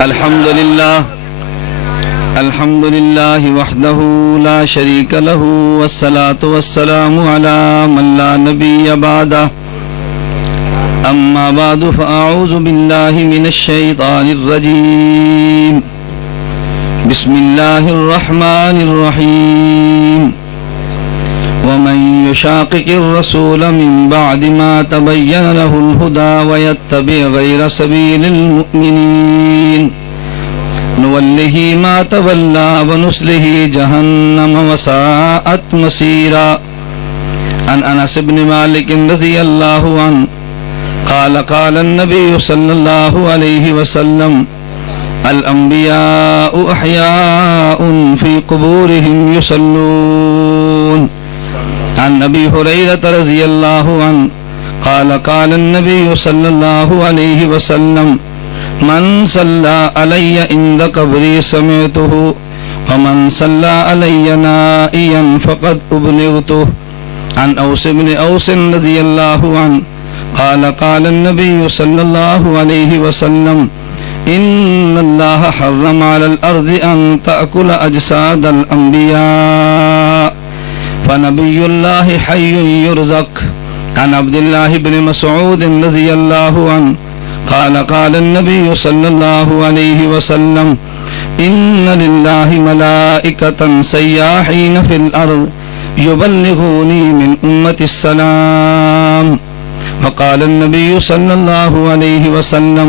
الحمد لله وحده لا شريك له والصلاة والسلام على من لا نبي بعده أما بعد فأعوذ بالله من الشيطان الرجيم بسم الله الرحمن الرحيم ومن يشاقق الرسول من بعد ما تبين له الهدى ويتبع غير سبيل المؤمنين نوله ما تولى ونصله جهنم وساءت مصيرا. عن أنس بن مالك رضي الله عنه قال قال النبي صلى الله عليه وسلم الأنبياء أحياء في قبورهم يصلون. عن أبي هريرة رضي الله عنه قال قال النبي صلى الله عليه وسلم من صلى علي عند قبري سمعته ومن صلى علي نائيا فقد أبلغته. عن أوس بن أوس رضي الله عنه قال قال النبي صلى الله عليه وسلم إن الله حرم على الأرض أن تأكل أجساد الأنبياء فنبي الله حي يرزق. عن عبد الله بن مسعود رضي الله عنه قال قال النبي صلى الله عليه وسلم إن لله ملائكة سياحين في الأرض يبلغوني من أمة السلام. وقال النبي صلى الله عليه وسلم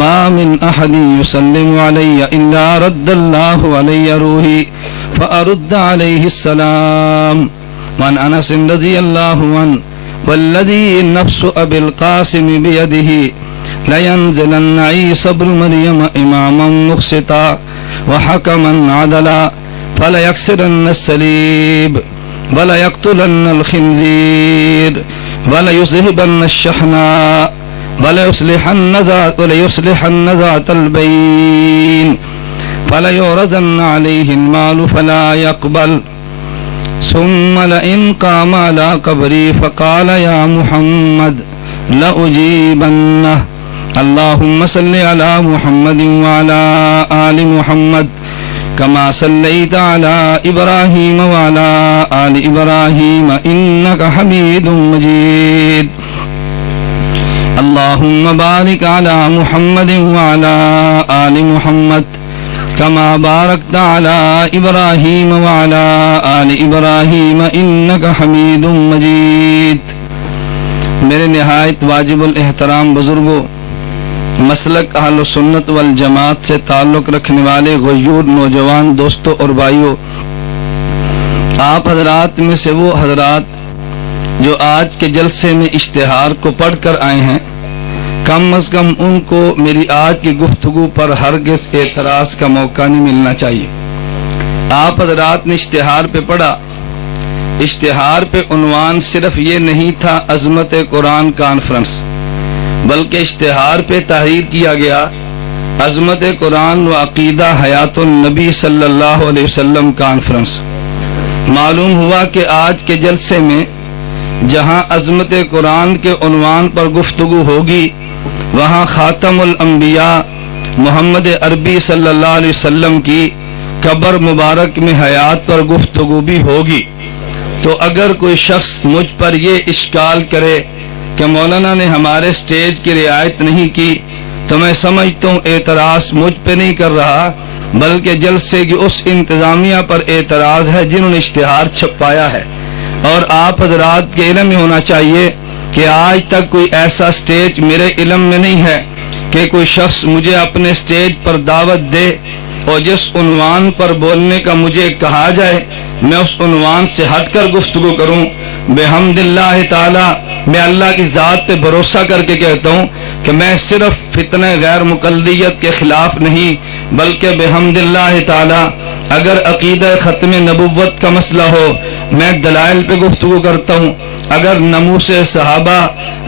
ما من أحد يسلم علي إلا رد الله علي روحي فأرد عليه السلام. وعن أنس رضي الله عنه والذي نفس أبي القاسم بيده لينزلن عيسى بن مريم إماما مقسطا وحكما عدلا فليكسرن الصليب وليقتلن الخنزير وليذهبن الشحناء وليصلحن ذات البين فليعرضن عليه المال فلا يقبل. ثم لئن قام على قبري فقال يا محمد لأجيبنه اللهم صل على محمد وعلى آل محمد كما صليت على إبراهيم وعلى آل إبراهيم إنك حميد مجيد. اللهم بارك على محمد وعلى آل محمد كما باركت على إبراهيم وعلى آل إبراهيم إنك حميد مجيد. میرے نہایت واجب الاحترام بزرگوں، مسلک اہل سنت والجماعت سے تعلق رکھنے والے غیور نوجوان دوستوں اور بھائیوں، آپ حضرات میں سے وہ حضرات جو آج کے جلسے میں اشتہار کو پڑھ کر آئے ہیں، کم از کم ان کو میری آج کی گفتگو پر ہرگز اعتراض کا موقع نہیں ملنا چاہیے. آپ حضرات نے اشتہار پہ پڑھا، اشتہار پہ عنوان صرف یہ نہیں تھا عظمت قرآن کانفرنس، بلکہ اشتہار پہ تحریر کیا گیا عظمت قرآن و عقیدہ حیات النبی صلی اللہ علیہ وسلم کانفرنس. معلوم ہوا کہ آج کے جلسے میں جہاں عظمت قرآن کے عنوان پر گفتگو ہوگی، وہاں خاتم الانبیاء محمد عربی صلی اللہ علیہ وسلم کی قبر مبارک میں حیات پر گفتگو بھی ہوگی. تو اگر کوئی شخص مجھ پر یہ اشکال کرے کہ مولانا نے ہمارے سٹیج کی رعایت نہیں کی، تو میں سمجھتا ہوں اعتراض مجھ پہ نہیں کر رہا، بلکہ جلسے کی اس انتظامیہ پر اعتراض ہے جنہوں نے اشتہار چھپایا ہے. اور آپ حضرات کے علم میں ہونا چاہیے کہ آج تک کوئی ایسا سٹیج میرے علم میں نہیں ہے کہ کوئی شخص مجھے اپنے سٹیج پر دعوت دے اور جس عنوان پر بولنے کا مجھے کہا جائے میں اس عنوان سے ہٹ کر گفتگو کروں. بحمد اللہ تعالی میں اللہ کی ذات پہ بھروسہ کر کے کہتا ہوں کہ میں صرف فتنہ غیر مقلدیت کے خلاف نہیں، بلکہ بحمد اللہ تعالی اگر عقیدہ ختم نبوت کا مسئلہ ہو میں دلائل پہ گفتگو کرتا ہوں، اگر ناموس صحابہ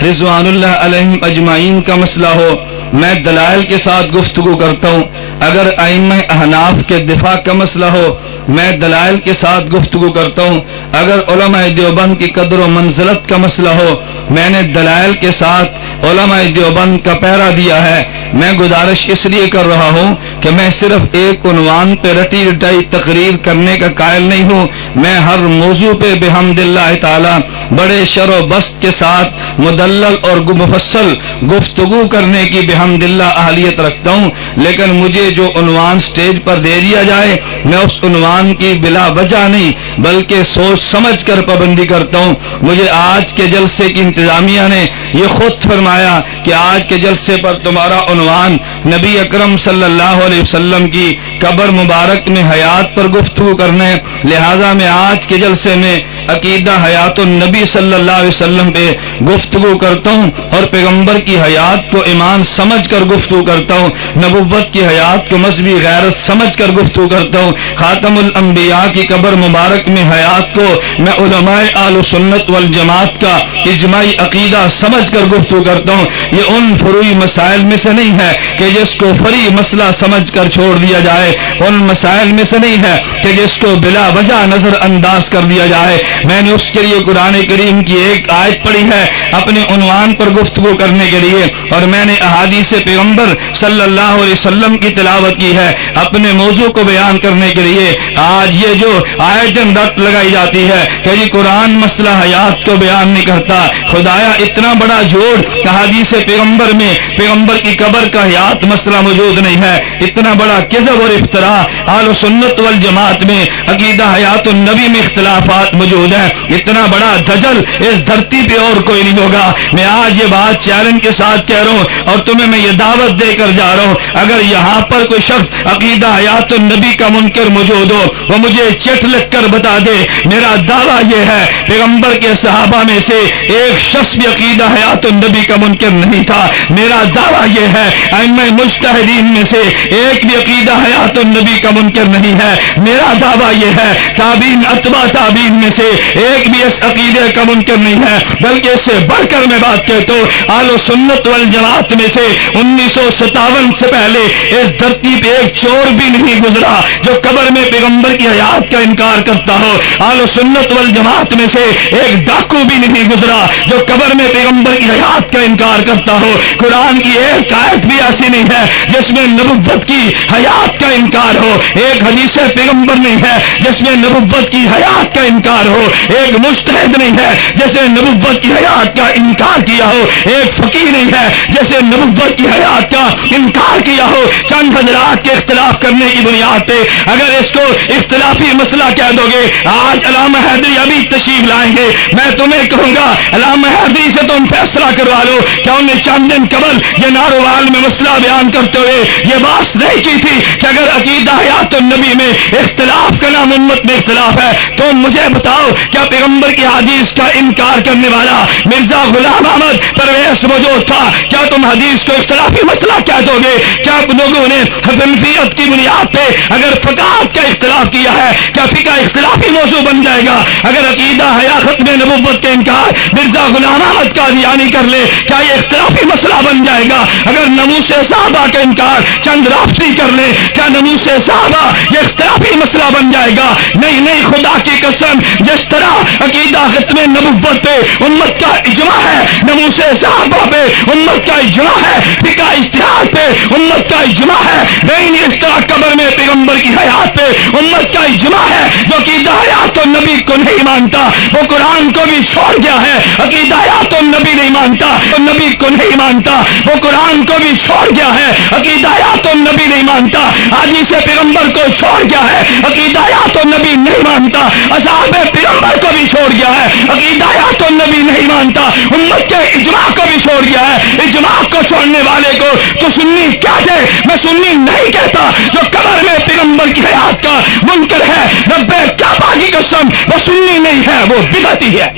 رضوان اللہ علیہم اجمعین کا مسئلہ ہو میں دلائل کے ساتھ گفتگو کرتا ہوں، اگر ائمہ احناف کے دفاع کا مسئلہ ہو میں دلائل کے ساتھ گفتگو کرتا ہوں. اگر علماء دیوبند کی قدر و منزلت کا مسئلہ ہو، میں نے دلائل کے ساتھ علماء دیوبند کا پہرا دیا ہے. میں گزارش اس لیے کر رہا ہوں کہ میں صرف ایک عنوان پہ رٹی رٹائی تقریر کرنے کا قائل نہیں ہوں. میں ہر موضوع پہ بحمد اللہ تعالی بڑے شر و بست کے ساتھ مدلل اور مفصل گفتگو کرنے کی بحمد اللہ اہلیت رکھتا ہوں. لیکن مجھے جو عنوان سٹیج پر دے دیا جائے میں اس عنوان کی بلا وجہ نہیں بلکہ سوچ سمجھ کر پابندی کرتا ہوں. مجھے آج کے جلسے کی انتظامیہ نے یہ خود فرمایا کہ آج کے جلسے پر تمہارا عنوان نبی اکرم صلی اللہ علیہ وسلم کی قبر مبارک میں حیات پر گفتگو کرنے، لہٰذا میں آج کے جلسے میں عقیدہ حیات النبی صلی اللہ علیہ وسلم پہ گفتگو کرتا ہوں اور پیغمبر کی حیات کو ایمان سمجھ کر گفتگو کرتا ہوں، نبوت کی حیات کو مذہبی غیرت سمجھ کر گفتگو کرتا ہوں. خاتم الانبیاء کی قبر مبارک میں حیات کو میں علماء اہل سنت والجماعت کا اجماعی عقیدہ سمجھ کر گفتگو کرتا ہوں. یہ ان فروعی مسائل میں سے نہیں ہے کہ جس کو فری مسئلہ سمجھ کر چھوڑ دیا جائے، ان مسائل میں سے نہیں ہے کہ جس کو بلا وجہ نظر انداز کر دیا جائے. میں نے اس کے لیے قرآن کریم کی ایک آیت پڑھی ہے اپنے عنوان پر گفتگو کرنے کے لیے، اور میں نے احادیث پیغمبر صلی اللہ علیہ وسلم کی تلاوت کی ہے اپنے موضوع کو بیان کرنے کے لیے. آج یہ جو آیتیں رٹ لگائی جاتی ہے کہ جی قرآن مسئلہ حیات کو بیان نہیں کرتا، خدایا اتنا بڑا جھوٹ احادیث پیغمبر میں پیغمبر کی قبر کا حیات مسئلہ موجود نہیں ہے. اتنا بڑا کذب اور افتراء اہل سنت والجماعت میں عقیدہ حیات النبی میں اختلافات موجود ہیں. اتنا بڑا دجل اس دھرتی پہ اور کوئی نہیں ہوگا. میں آج یہ بات چیلنج کے ساتھ کہہ رہا ہوں اور تمہیں میں یہ دعوت دے کر جا رہا ہوں، اگر یہاں پر کوئی شخص عقیدہ حیات النبی کا منکر موجود ہو وہ مجھے چٹ لکھ کر بتا دے. میرا دعویٰ یہ ہے پیغمبر کے صحابہ میں سے ایک شخص بھی عقیدہ حیات النبی کا منکر نہیں تھا. میرا دعویٰ یہ ہے ائمہ مجتہدین میں سے ایک بھی عقیدہ حیات النبی کا منکر نہیں ہے. میرا دعویٰ یہ ہے تابعین اتباع تابعین میں سے ایک بھی اس عقیدے کا منکر نہیں ہے. بلکہ اس سے بڑھ کر میں بات کہتا ہوں اہل سنت والجماعت میں سے 1957 سے پہلے اس دھرتی پہ ایک چور بھی نہیں گزرا جو قبر میں پیغمبر کی حیات کا انکار کرتا ہو. اہل سنت والجماعت میں سے ایک ڈاکو بھی نہیں گزرا جو قبر میں پیغمبر کی حیات کا انکار کرتا ہو. قرآن کی ایک آیت بھی ایسی نہیں ہے جس میں نبوت کی حیات کا انکار ہو. ایک حدیث پیغمبر نہیں ہے جس میں نبوت کی حیات کا انکار ہو. ایک مجتہد نہیں ہے جیسے نبوت کی حیات کا انکار کیا ہو. ایک فقیہ نہیں ہے جیسے نبوت کی حیات کا انکار کیا ہو. چند حضرات کے اختلاف کرنے کی بنیاد پہ اگر اس کو اختلافی مسئلہ کہہ دو گے، آج علامہ حیدری ابھی تشریف لائیں گے، میں تمہیں کہوں گا علامہ حیدری سے تم فیصلہ کروا لو کیا انہیں چند دن قبل یہ ناروال میں مسئلہ بیان کرتے ہوئے یہ بات نہیں کی تھی کہ اگر عقیدہ حیات النبی میں اختلاف کا نام امت میں اختلاف ہے تو مجھے بتاؤ کیا پیغمبر کی حدیث کا انکار کرنے والا مرزا غلام احمد پرویز موجود تھا؟ کیا تم حدیث کو اختلافی مسئلہ کہہ دو گے؟ کیا لوگوں نے حنفیت کی بنیاد پہ اگر فقہات کا اختلاف کیا ہے کیا فقہ اختلافی موضوع بن جائے گا؟ اگر عقیدہ حیات ختم نبوت کے انکار مرزا غلام احمد قادیانی کر لے کیا یہ اختلافی مسئلہ بن جائے گا؟ اگر ناموس صحابہ کا انکار چند رافضی کر لے کیا ناموس صحابہ یہ اختلافی مسئلہ بن جائے گا؟ نہیں نہیں، خدا کی قسم جس طرح عقیدہ ختم نبوت پہ امت کا اجماع ہے، ناموس صحابہ پہ امت کا اجماع ہے، فقہ اجتہاد پہ امت کا اجماع ہے، نہیں اس طرح قبر میں پیغمبر کی حیات پہ امت کا اجماع ہے. جو عقیدہ حیات النبی کو نہیں مانتا وہ قرآن کو بھی چھوڑ گیا ہے. عقیدہ حیات النبی نہیں مانتا نبی کو نہیں مانتا وہ قرآن کو بھی چھوڑ گیا ہے. عقیدہ حیات النبی نہیں مانتا حدیث پیغمبر کو چھوڑ گیا ہے. عقیدہ حیات النبی نہیں مانتا اصحاب پیغمبر کو بھی چھوڑ گیا ہے. عقیدہ حیات النبی نہیں مانتا امت کے اجماع کو بھی چھوڑ گیا ہے. اجماع کو چھوڑنے والے کو تو سنی کہتے، میں سنی نہیں کہتا. جو قبر میں پیغمبر کی حیات کا منکر ہے رب کعبہ کی قسم وہ سنی نہیں ہے، وہ بدعتی ہے.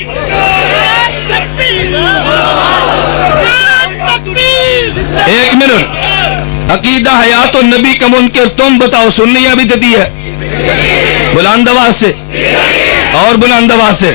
ایک منٹ، عقیدہ حیات النبی کا منکر تم بتاؤ سنی یا بدعتی ہے؟ بلند آواز سے اور بلند آواز سے،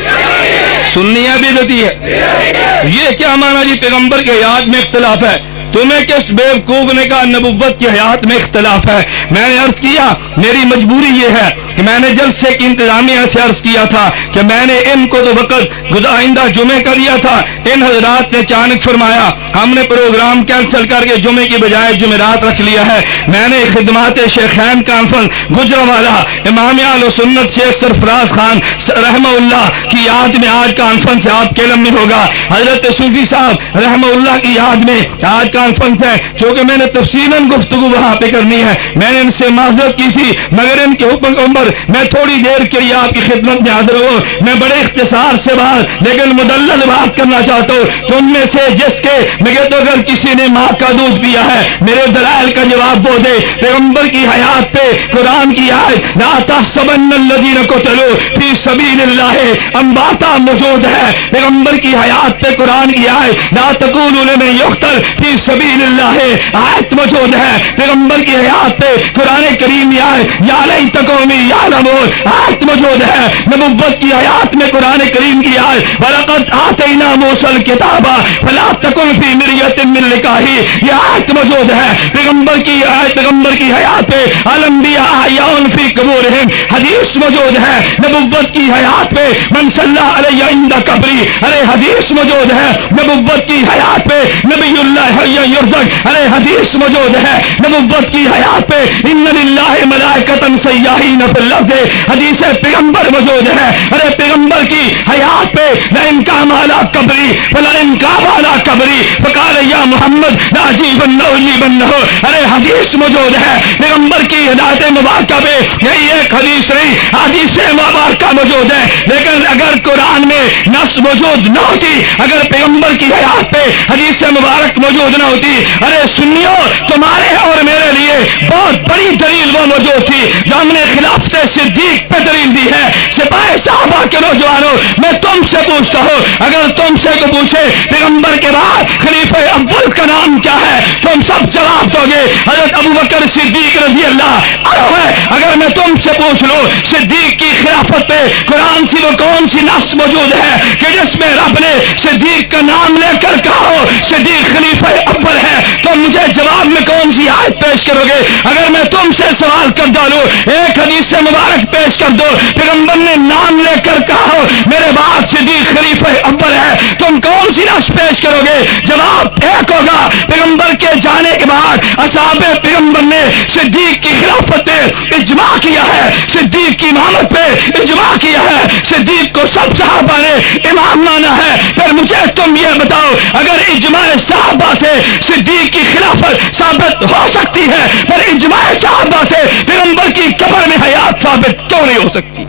سنی یا بدعتی ہے؟ یہ کیا مانا جی پیغمبر کے حیات میں اختلاف ہے؟ تمہیں کس بیوقوف نے کہا نبوت کی حیات میں اختلاف ہے؟ میں نے عرض کیا میری مجبوری یہ ہے کہ میں نے جلسے کی انتظامیہ سے عرض کیا تھا کہ میں نے ان کو تو وقت آئندہ جمعے کا دیا تھا، ان حضرات نے اچانک فرمایا ہم نے پروگرام کینسل کر کے جمعے کی بجائے جمعرات رکھ لیا ہے۔ میں نے خدمات شیخین کانفرنس گجرانوالہ امام اہل سنت شیخ سرفراز خان رحمہ اللہ کی یاد میں آج کانفرنس ہے، آپ کے علم میں ہوگا حضرت صوفی صاحب رحمہ اللہ کی یاد میں آج کانفرنس ہے، چونکہ میں نے تفصیلاً گفتگو وہاں پہ کرنی ہے، میں نے ان سے معذرت کی تھی مگر ان کے حکم عمر میں تھوڑی دیر کے لیے آپ کی خدمت میں حاضر ہوں۔ میں بڑے اختصار سے بات لیکن مدلل بات کرنا چاہتا ہوں۔ تم میں سے جس کے میں کہتا ہوں اگر کسی نے ماں کا دودھ پیا ہے میرے دلائل کا جواب وہ دے۔ پیغمبر کی حیات پہ قرآن کی آیت لا تحسبن الذین قتلوا فی سبیل اللہ امواتا موجود ہے۔ پیغمبر کی حیات پہ قرآن کی آیت لا تقولوا لمن یقتل فی سبیل اللہ آیت موجود ہے۔ پیغمبر کی حیات پہ قرآن کریم کی آیت یا لیت قومی یعلمون آیت موجود ہے۔ نبوت کی حیات میں قرآن کریم کی آیت وَلَقَدْ آتَيْنَا مُوسَى الْكِتَابَ فَلَا تَكُنْ فِي مِرْيَةٍ مِّن لِقَائِهِ یہ آیت موجود ہے۔ پیغمبر کی آیت پیغمبر کی حیات پہ الانبیاء احیاء فی قبورہم حدیث موجود ہے۔ نبوت کی حیات پہ من صلی علیہ عند قبری ارے حدیث موجود ہے۔ نبوت کی حیات پہ نبی اللہ حی یرزق ارے حدیث موجود ہے۔ نبوت کی حیات پہ ان للہ ملائکۃ سیاحین فی الارض حدیث پیغمبر موجود ہے۔ ارے پیغمبر کی حیات پہ لئن قام علی قبری فلئن قام علی قبری فقال یا محمد لاجیبنہ اجیبنہ ارے حدیث موجود ہے۔ پیغمبر کی ہدایت مبارکہ پہ یہی ایک حدیث نہیں حدیث مبارکہ موجود ہے، لیکن اگر قرآن میں نص موجود نہ ہوتی، اگر پیغمبر کی حیات پہ حدیث مبارک موجود نہ ہوتی، ارے سنیو تمہارے اور میرے لیے بہت بڑی دلیل وہ موجود تھی جو ہم نے خلافت صدیق پہ دلیل دی ہے۔ سپاہ صحابہ کے نوجوانوں میں تم سے پوچھتا ہوں اگر تم سے کو پوچھے پیغمبر کے بعد خلیفہ اول کا نام کیا ہے تم سب جواب دو گے حضرت ابوبکر صدیق رضی اللہ عنہ ہے۔ اگر میں تم سے پوچھ لوں صدیق کی خلافت پہ قرآن سی وہ کون سی نص موجود ہے کہ جس میں رب نے صدیق کا نام لے کر کہا ہو صدیق خلیفہ اول ہے، تو مجھے جواب میں کون سی آیت پیش کرو گے؟ اگر میں تم سے سوال کر ڈالوں ایک حدیث مبارک پیش کر دو پیغمبر نے نام لے کر کہا ہو میرے بعد صدیق خلیفہ اول ہے، تم کون سی نص پیش کرو گے؟ جواب ایک ہوگا پیغمبر کے جانے کے بعد اصحاب پیغمبر نے صدیق کی خلافت پہ اجماع کیا ہے، صدیق کی امامت پہ اجماع کیا ہے، صدیق کو سب صحابہ نے امام مانا ہے۔ پھر مجھے تم یہ بتاؤ اگر اجماع صحابہ سے صدیق کی خلافت ثابت ہو سکتی ہے پھر اجماع صحابہ سے پیغمبر کی قبر میں حیات ثابت کیوں نہیں ہو سکتی؟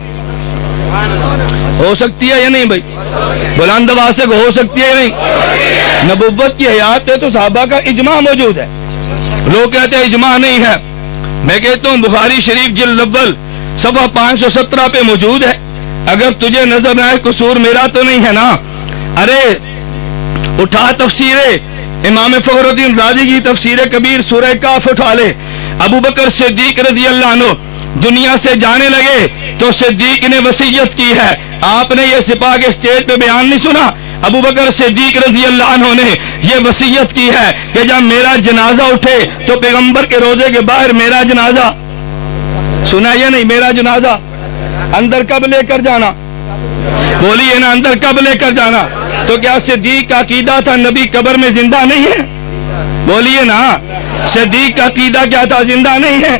ہو سکتی ہے یا نہیں بھائی؟ بلند آواز سے ہو سکتی ہے یا نہیں؟ نبوت کی حیات ہے تو صحابہ کا اجماع موجود ہے۔ لوگ کہتے ہیں اجماع نہیں ہے، میں کہتا ہوں بخاری شریف جلد اول صفحہ 517 پہ موجود ہے۔ اگر تجھے نظر نہ آئے قصور میرا تو نہیں ہے نا؟ ارے اٹھا تفسیر امام فخر الدین رازی کی تفسیر کبیر سورہ کاف اٹھا لے۔ ابو بکر صدیق رضی اللہ عنہ دنیا سے جانے لگے تو صدیق نے وصیت کی ہے۔ آپ نے یہ سپاہ کے اسٹیج پہ بیان نہیں سنا؟ ابو بکر صدیق رضی اللہ عنہ نے یہ وصیت کی ہے کہ جب میرا جنازہ اٹھے تو پیغمبر کے روضے کے باہر میرا جنازہ سنا یا نہیں؟ میرا جنازہ اندر کب لے کر جانا؟ بولیے نا اندر کب لے کر جانا؟ تو کیا صدیق کا عقیدہ تھا نبی قبر میں زندہ نہیں ہے؟ بولیے نا صدیق کا عقیدہ کیا تھا؟ زندہ نہیں ہے۔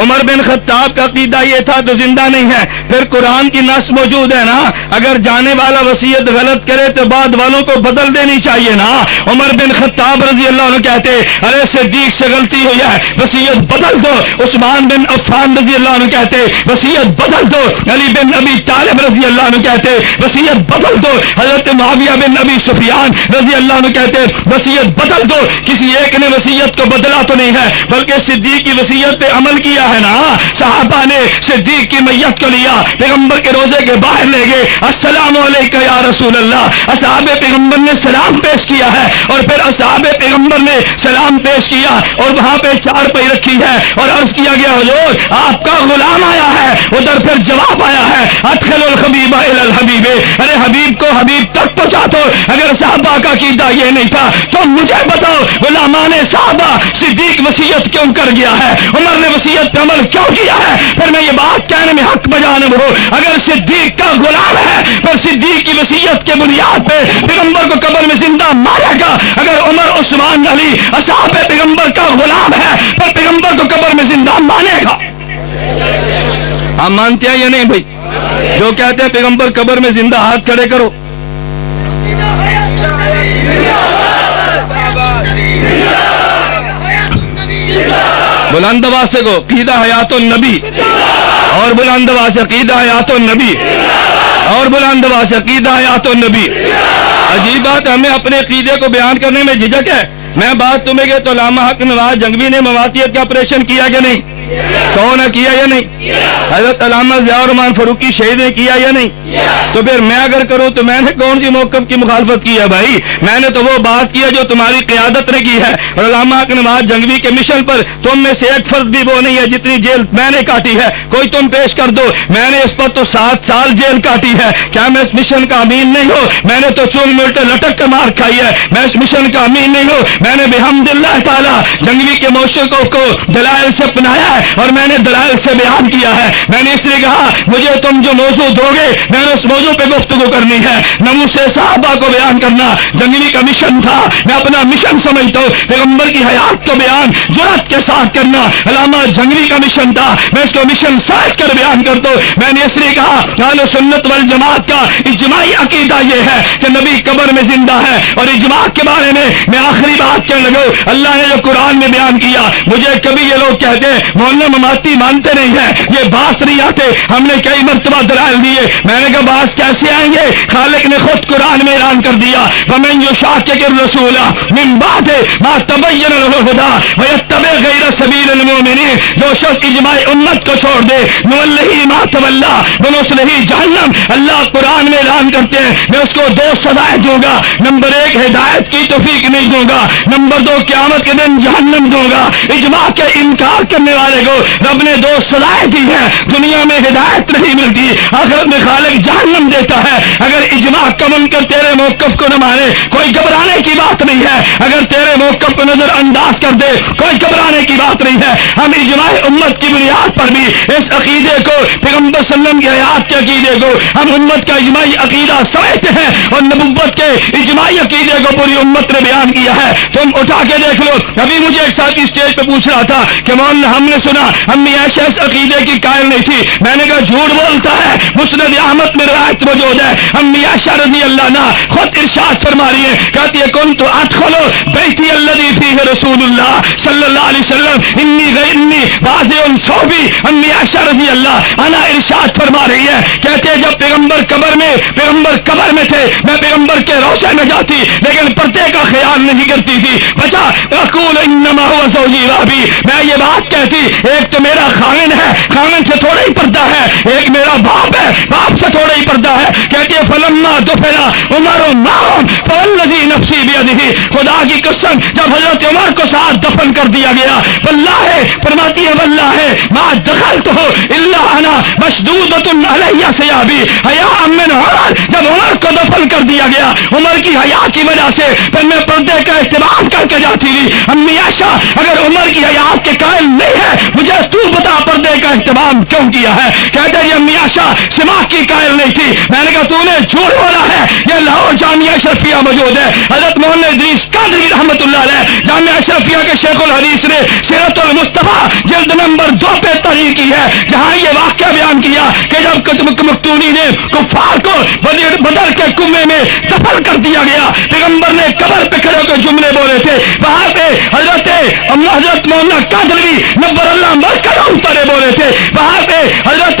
عمر بن خطاب کا عقیدہ یہ تھا تو زندہ نہیں ہے۔ پھر قرآن کی نص موجود ہے نا، اگر جانے والا وصیت غلط کرے تو بعد والوں کو بدل دینی چاہیے نا۔ عمر بن خطاب رضی اللہ عنہ کہتے ارے صدیق سے غلطی ہوئی ہے وصیت بدل دو۔ عثمان بن عفان رضی اللہ عنہ کہتے وصیت بدل دو۔ علی بن ابی طالب رضی اللہ عنہ کہتے وصیت بدل دو۔ حضرت معاویہ بن ابی سفیان رضی اللہ عنہ کہتے وصیت بدل دو۔ کسی ایک نے وصیت کو بدلا تو نہیں ہے بلکہ صدیق کی وصیت پہ عمل کیا ہے نا. صحابہ نے صدیق کی میت کو لیا, پیغمبر کے روزے کے باہر لے گئے, السلام علیکم یا رسول اللہ. اصحاب پیغمبر نے سلام پیش کیا ہے, اور پھر اصحاب پیغمبر نے سلام پیش کیا, اور وہاں پہ چارپائی رکھی ہے, اور عرض کیا گیا حضور آپ کا غلام آیا ہے. ادھر پھر جواب آیا ہے, ادخل الحبیب الی الحبیب, ارے حبیب کو حبیب تک پہنچا دو. اگر صحابہ کا عقیدہ یہ نہیں تھا تو مجھے بتاؤ غلامان صحابہ صدیق وصیت کیوں کر گیا ہے, عمر نے وصیت پہ عمل کیوں کیا ہے؟ پھر میں یہ بات کہنے میں حق بجانب ہوں, اگر صدیق کا غلام ہے پھر صدیق کی وصیت کے بنیاد پہ پیغمبر کو قبر میں زندہ مارے گا. اگر عمر عثمان علی اصحاب پیغمبر کا غلام ہے پھر پیغمبر کو قبر میں زندہ مانے گا. آپ مانتے ہیں یا نہیں بھائی؟ جو کہتے ہیں پیغمبر قبر میں زندہ, ہاتھ کھڑے کرو. بلند آواز سے کو عقیدہ حیات النبی, اور بلند آواز سے عقیدہ حیات النبی, اور بلند آواز سے عقیدہ حیات النبی. عجیب بات, ہمیں اپنے عقیدے کو بیان کرنے میں جھجک ہے. میں بات تمہیں کہ تو علامہ حق نواز جنگوی نے مواتیت کا آپریشن کیا کہ نہیں؟ کون نے کیا یا نہیں؟ حضرت علامہ ضیاء الرحمن فاروقی شہید نے کیا یا نہیں؟ تو پھر میں اگر کروں تو میں نے کون سی موقف کی مخالفت کی ہے بھائی؟ میں نے تو وہ بات کی ہے جو تمہاری قیادت نے کی ہے. اور علامہ حق نواز جنگوی کے مشن پر تم میں سے ایک فرد بھی وہ نہیں ہے جتنی جیل میں نے کاٹی ہے. کوئی تم پیش کر دو, میں نے اس پر تو 7 سال جیل کاٹی ہے. کیا میں اس مشن کا امین نہیں ہوں؟ میں نے تو چون ملٹے لٹک کر مار کھائی ہے. میں اس مشن کا امین نہیں ہوں؟ میں نے بحمد اللہ تعالی جنگوی کے موشقوں کو دلائل سے اپنایا ہے, اور میں نے دلائل سے بیان کیا ہے. میں نے اس لیے کہا مجھے تم جو موضوع دو گے میں نے اس موضوع پہ گفتگو کرنی ہے. ناموس صحابہ کو بیان کرنا جنگوی کا مشن تھا. میں اپنا مشن سمجھتا ہوں پیغمبر کی حیات کو بیان جرأت کے ساتھ کرنا علامہ جنگوی کا مشن تھا. میں اس کو مشن سمجھ کر بیان کرتا ہوں. میں نے اس لیے کہا اہل سنت والجماعت کا اجماعی عقیدہ یہ ہے کہ نبی قبر میں زندہ ہے. اور اجماع کے بارے میں آخری بات کہنے لگا, اللہ نے جو قرآن میں بیان کیا, مجھے کبھی یہ لوگ کہتے ہیں مولانا مماتی مانتے نہیں ہیں, یہ باس نہیں آتے. ہم نے کئی مرتبہ دلائل دیے. میں نے کہا باس کیسے آئیں گے؟ خالق نے خود قرآن میں اعلان کر دیا وَمَن يُشَاقِقِ الرَّسُولَ مِن بَعْدِ مَا تَبَيَّنَ لَهُ الْهُدَىٰ وَيَتَّبِعْ غَيْرَ سَبِيلِ الْمُؤْمِنِينَ, جو شخص اجماع امت کو چھوڑ دے نُوَلِّهِ مَا تَوَلَّىٰ وَنُصْلِهِ جہنم. اللہ قرآن میں اعلان کرتے ہیں میں اس کو 2 سزائیں دوں گا. نمبر 1 ہدایت کی توفیق نہیں دوں گا. نمبر 2 قیامت کے دن جہنم دوں گا. اجماع کے انکار کرنے والے کو رب نے 2 سزائیں دی ہیں. دنیا میں ہدایت نہیں ملتی, آخرت میں خالق جہنم دیتا ہے. اگر اجماع کا منکر تیرے موقف کو نہ مانے کوئی گھبرانے کی بات نہیں ہے. اگر تیرے موقف کو نظر انداز کر دے کوئی گھبرانے کی بات نہیں ہے. ہم اجماع امت کی بنیاد پر بھی اس عقیدے کو پیغمبر صلی اللہ علیہ وسلم کی حیات کے عقیدے کو ہم امت کا اجماعی عقیدہ سمجھتے ہیں, اور نبوت کے اجماعی عقیدے کو پوری امت نے بیان کیا ہے. تم اٹھا کے دیکھ لو. ابھی مجھے ایک ساتھی اسٹیج پہ پوچھ رہا تھا کہ مولانا ہم نے سنا امی عائشہ اس عقیدے کی قائل نہیں تھی. میں نے کہا جھوٹ بولتا ہے, مسند احمد میں روایت موجود ہے. امی عائشہ رضی اللہ عنہا خود ارشاد فرما رہی ہے, کہتی ہے کنت ادخل بیتی الذی فیہ رسول اللہ صلی اللہ علیہ وسلم انی واضع صوبی. امی عائشہ رضی اللہ عنہا ارشاد فرما رہی ہے, کہتے ہیں جب پیغمبر قبر میں تھے میں پیغمبر کے روضے میں جاتی لیکن پردے کا خیال نہیں کرتی تھی. بچا اقول انما هو زوجی رابی, میں یہ بات کہتی ایک تو میرا خاوند ہے, خاوند سے تھوڑا ہی پردہ ہے, ایک میرا باپ ہے, باپ سے تھوڑا ہی پردہ ہے. کہتی ہے فلما دفن عمر معهم فوالذی نفسی بیدہ, خدا کی قسم جب حضرت عمر کو ساتھ دفن کر دیا گیا واللہ فرماتی ہے واللہ ما دخلت الا انا مشدودۃ علی ثیابی حیاء من عمر. جب عمر کو دفن کر دیا گیا عمر کی حیا کی وجہ سے پھر میں پردے کا اہتمام کر کے جاتی تھی. امی عائشہ اگر عمر کی حیات کے قائل نہیں ہے مجھے تو بتا پردے کا اہتمام کیوں کیا ہے؟ کہتے ہیں امی عائشہ سماع کی قائل نہیں تھی. میں نے کہا تو نے جھوٹ بولا ہے. یہ لاہور جامعہ اشرفیہ موجود ہے, حضرت مولانا ادریس قادری رحمۃ اللہ علیہ جامعہ اشرفیہ کے شیخ الحدیث نے سیرت المصطفیٰ جلد نمبر 2 پہ تحریر کی ہے, جہاں یہ واقعہ بیان کیا کہ جب مختونی نے کفار کو بدر کے کنویں میں دفن کر دیا گیا, پیغمبر نے قبر پہ کھڑے ہو کے جملے بولے تھے. وہاں پہ حضرت مولانا قادری نبر اللہ مرکز اترے بولے تھے. وہاں پہ حضرت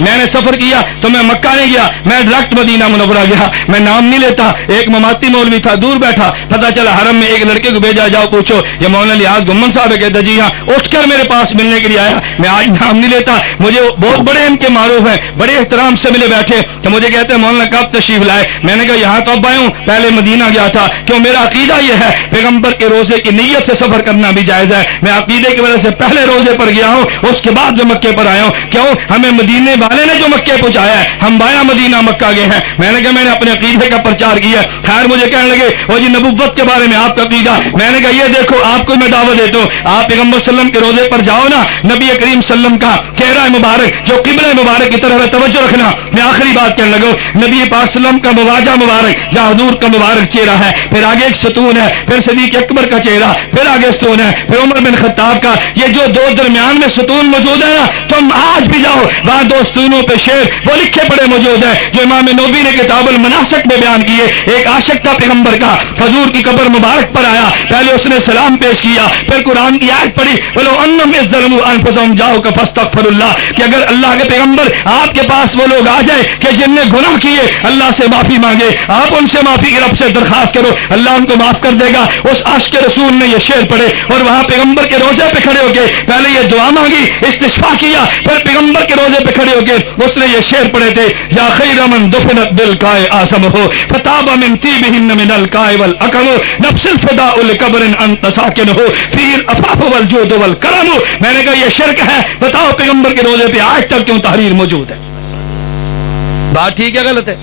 میں نے سفر کیا تو میں مکہ نہیں گیا، میں ڈائریکٹ مدینہ منورہ گیا۔ میں نام نہیں لیتا، ایک مماتی مولوی تھا دور بیٹھا، پتہ چلا حرم میں ایک لڑکے کو بھیجا، جاؤ پوچھو یہ مولانا لیاز گمن صاحب ہے، کہتا جی ہاں، اٹھ کر میرے پاس ملنے کے لیے آیا۔ میں آج نام نہیں لیتا، مجھے بہت بڑے ان کے معروف ہیں، بڑے احترام سے ملے بیٹھے تو مجھے کہتے ہیں مولانا کب تشریف لائے؟ میں نے کہا یہاں تو اب آیا ہوں، پہلے مدینہ گیا تھا۔ کیوں؟ میرا عقیدہ یہ ہے پیغمبر کے روزے کی نیت سے سفر کرنا بھی جائز ہے۔ میں عقیدے کی وجہ سے پہلے روزے پر گیا ہوں، اس کے بعد میں مکے پر آیا ہوں۔ کیوں؟ ہمیں مدینے والے نے جو مکے پہنچایا ہے، ہم بایا مدینہ مکہ گئے ہیں۔ میں نے کہا میں نے اپنے عقیدے کا پرچار کیا۔ خیر مجھے کہنے لگے وہ جی نبوت کے بارے میں آپ کا عقیدہ۔ میں نے کہا یہ دیکھو آپ کو میں دعوت دیتا ہوں، آپ پیغمبر صلی اللہ علیہ وسلم کے روزے پر جاؤ نا، نبی کریم صلی اللہ علیہ وسلم کا چہرہ مبارک جو قبلہ مبارک کی طرف ہے توجہ رکھنا۔ میں آخری بات کہنے لگا، نبی پاک صلی اللہ علیہ وسلم کا مواجہ مبارک جہاں حضور کا مبارک چہرہ ہے، پھر آگے ایک ستون ہے، پھر صدیق اکبر کا چہرہ، پھر آگے ستون ہے، پھر عمر بن خطاب کا، یہ جو دو درمیان میں ستون موجود ہے نا، تم آج بھی جاؤ وہاں دو ستونوں پہ شعر وہ لکھے پڑے موجود ہیں جو امام نووی نے کتاب المناسک میں بیان کیے۔ ایک عاشق تھا پیغمبر کا، حضور کی قبر مبارک پر آیا، پہلے اس نے سلام پیش کیا، پھر قرآن کی آیت پڑھی بولو انہم اذ ظلموا انفسہم جاؤک فاستغفروا اللہ، کہ اگر اللہ کے پیغمبر آپ کے پاس وہ لوگ آ جائے کہ جن نے گناہ کیے اللہ سے معافی مانگے، آپ ان سے معافی کی رب سے درخواست کرو، اللہ ان کو معاف کر دے گا۔ اس عاشق رسول نے یہ شعر پڑھے اور وہاں پیغمبر کے روزے پہ کھڑے ہو کے پہلے یہ دعا مانگی، استشفاء کیا، پھر پیغمبر کے روزے پہ کھڑے ہو کے اس نے یہ شعر پڑھے تھے یا خیر من دفنت بالقاء اعظمہ فتاب من طیبہن من القاء والاکم نفس الفداء لقبر انت ساکنہ فی العفاف والجود والکرم۔ میں نے کہا یہ شرک ہے، بتاؤ پیغمبر کے روزے پہ آج تک کیوں تحریر موجود ہے؟ بات ٹھیک ہے غلط ہے؟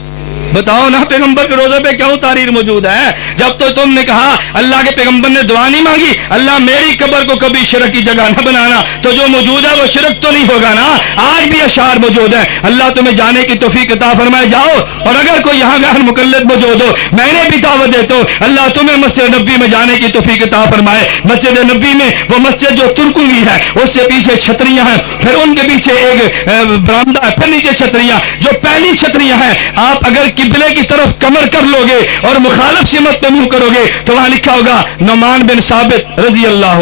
بتاؤ نا پیغمبر کے روزے پہ کیوں تحریر موجود ہے؟ جب تو تم نے کہا اللہ کے پیغمبر نے دعا نہیں مانگی اللہ میری قبر کو کبھی شرک کی جگہ نہ بنانا، تو جو موجود ہے وہ شرک تو نہیں ہوگا نا؟ آج بھی اشعار موجود ہیں، اللہ تمہیں جانے کی توفیق عطا فرمائے، جاؤ۔ اور اگر کوئی یہاں غیر مقلد موجود ہو میں نے بھی دعوت دیتا ہوں، اللہ تمہیں مسجد نبی میں جانے کی توفیق عطا فرمائے۔ مسجد نبی میں وہ مسجد جو ترکوں کی ہے، اس سے پیچھے چھتریاں ہیں، پھر ان کے پیچھے ایک برآمدہ ہے، پھر نیچے چھتریاں، جو پہلی چھتریاں ہیں آپ اگر قبلے کی طرف کمر کر لو گے اور مخالف سمت پہ منہ کرو گے تو وہاں لکھا ہوگا نعمان بن ثابت رضی اللہ